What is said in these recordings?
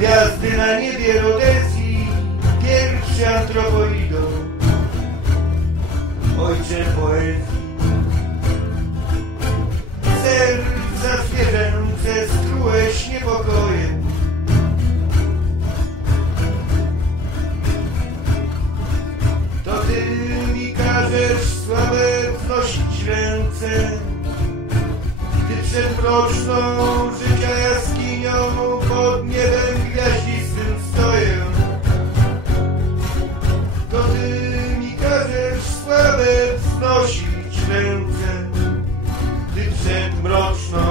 gwiazdy na niebie Rodezji, pierwszy antropoidą, ojcze poezji. Serca zwierzęce strułeś niepokojem, to ty mi każesz sławę wznosić ręce, gdy przed sławę wznosić ręce, gdy przed mroczną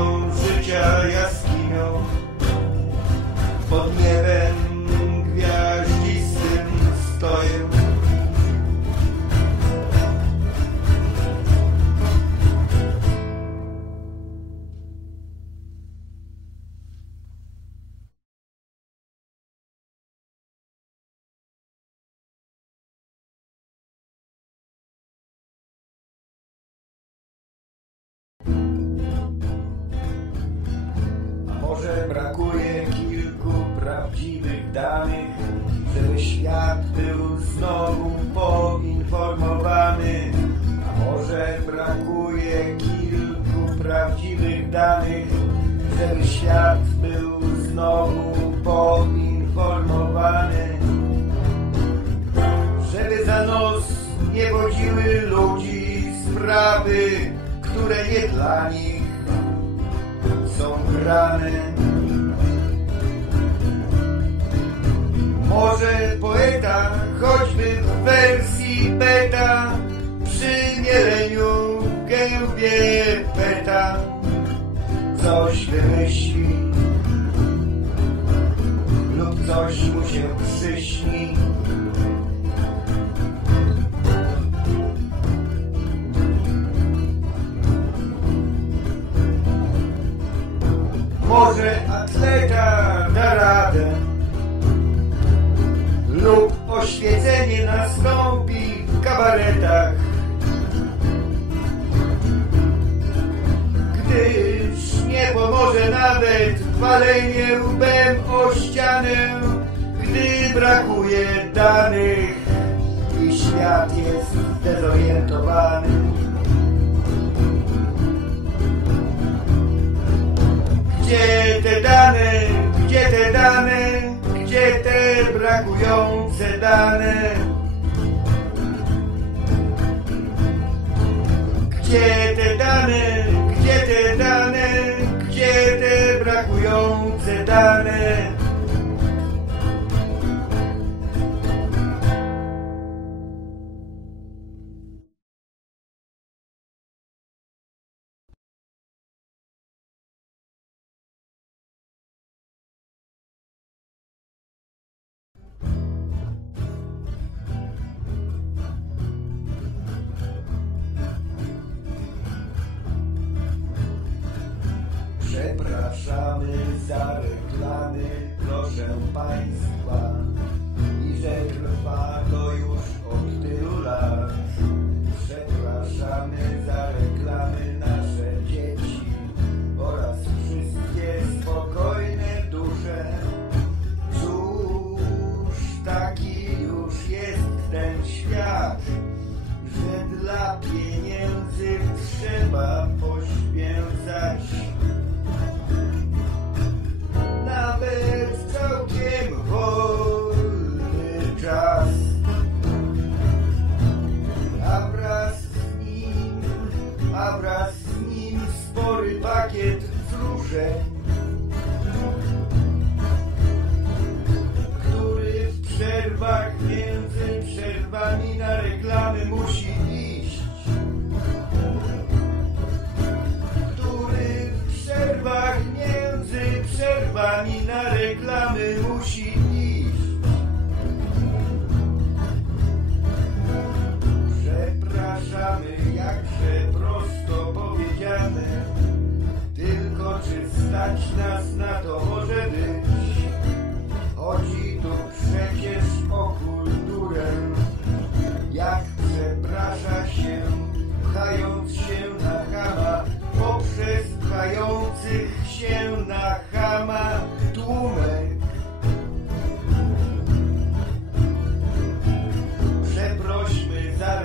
może brakuje kilku prawdziwych danych, żeby świat był znowu poinformowany? A może brakuje kilku prawdziwych danych, żeby świat był znowu poinformowany? Żeby za nos nie wodziły ludzi sprawy, które nie dla nich są grane. Może poeta, choćby w wersji beta, przy mieleniu gębie peta, coś wymyśli lub coś Atleta da radę lub oświecenie nastąpi w kabaretach. Gdyż nie pomoże nawet walenie łbem o ścianę, gdy brakuje danych i świat jest zdezorientowany. Gdzie te dane, gdzie te dane, gdzie te brakujące dane? Gdzie te dane, gdzie te dane, gdzie te brakujące dane? Przepraszamy za reklamy, proszę Państwa, i że trwa to już wzruszeń, który w przerwach między przerwami na reklamy musi iść. który w przerwach między przerwami na reklamy stać nas na to może być? Chodzi tu przecież o kulturę, jak przeprasza się Znając się na chama, poprzez pchających się na chama tłumek. Przeprośmy za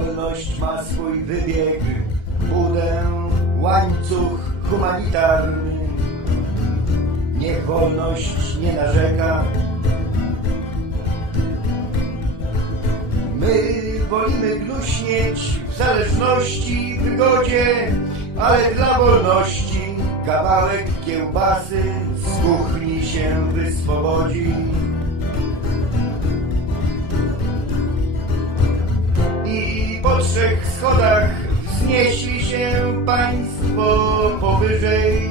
Wolność ma swój wybieg, budę, łańcuch humanitarny. Niech wolność nie narzeka. My wolimy gluśnieć w zależności, wygodzie, ale dla wolności kawałek kiełbasy z kuchni się wyswobodzi. Trzech schodach wznieśli się państwo powyżej.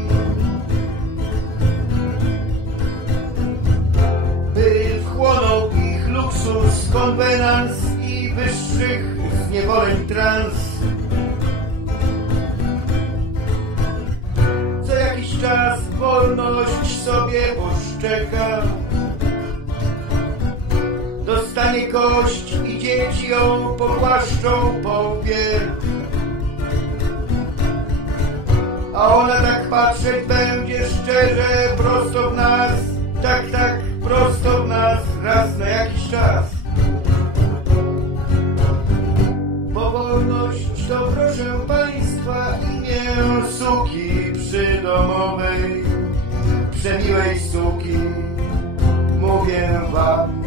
By wchłonął ich luksus, konwenans i wyższych zniewoleń trans. Co jakiś czas wolność sobie poszczeka. Dostanie kość dzieci ją popłaszczą po łbie. A ona tak patrzeć będzie szczerze, prosto w nas, tak, tak, prosto w nas, raz na jakiś czas. Bo wolność to proszę Państwa imię suki przydomowej, przemiłej suki, mówię Wam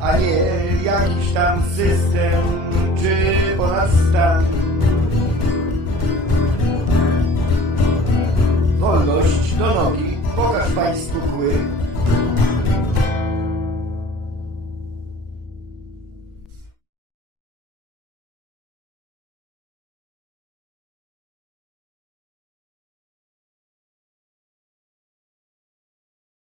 a nie jakiś tam system czy ponadstan. Wolność do nogi, pokaż Państwu kły,